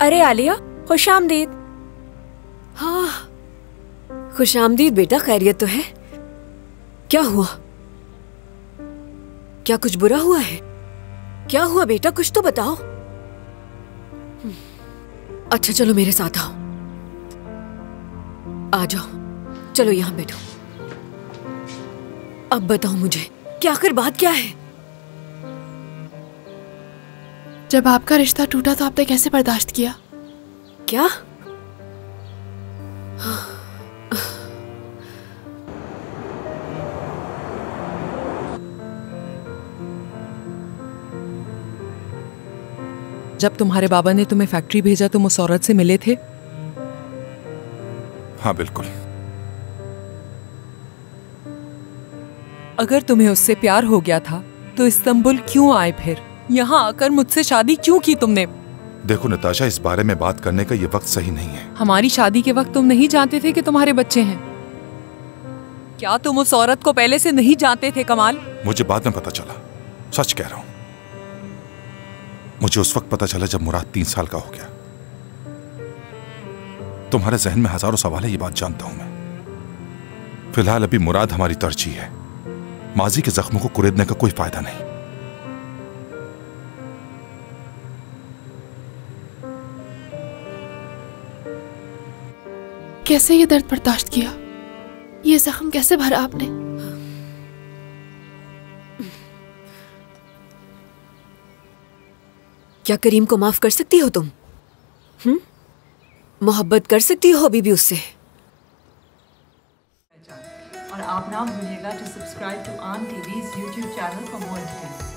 अरे आलिया, खुशामदीद। हाँ, खुशामदीद बेटा, खैरियत तो है? क्या हुआ? क्या कुछ बुरा हुआ है? क्या हुआ बेटा, कुछ तो बताओ। अच्छा चलो मेरे साथ आओ, आ जाओ, चलो यहाँ बैठो। अब बताओ मुझे कि आखिर बात क्या है? जब आपका रिश्ता टूटा तो आपने कैसे बर्दाश्त किया? क्या? जब तुम्हारे बाबा ने तुम्हें फैक्ट्री भेजा तुम उस औरत से मिले थे? हाँ बिल्कुल। अगर तुम्हें उससे प्यार हो गया था तो इस्तांबुल क्यों आए फिर? यहाँ आकर मुझसे शादी क्यों की तुमने? देखो नताशा, इस बारे में बात करने का ये वक्त सही नहीं है। हमारी शादी के वक्त तुम नहीं जानते थे कि तुम्हारे बच्चे हैं? क्या तुम उस औरत को पहले से नहीं जानते थे कमाल? मुझे बाद में पता चला, सच कह रहा हूं। मुझे उस वक्त पता चला जब मुराद 3 साल का हो गया। तुम्हारे जहन में हजारों सवाल है, ये बात जानता हूं मैं। फिलहाल अभी मुराद हमारी तरजीह है। माजी के जख्मों को कुरेदने का कोई फायदा नहीं। कैसे ये दर्द बर्दाश्त किया? ये जख्म कैसे भरा आपने? क्या करीम को माफ कर सकती हो तुम? मोहब्बत कर सकती हो अभी भी उससे? और आप ना भूलिएगा टू सब्सक्राइब टू आन TVs YouTube channel for more details.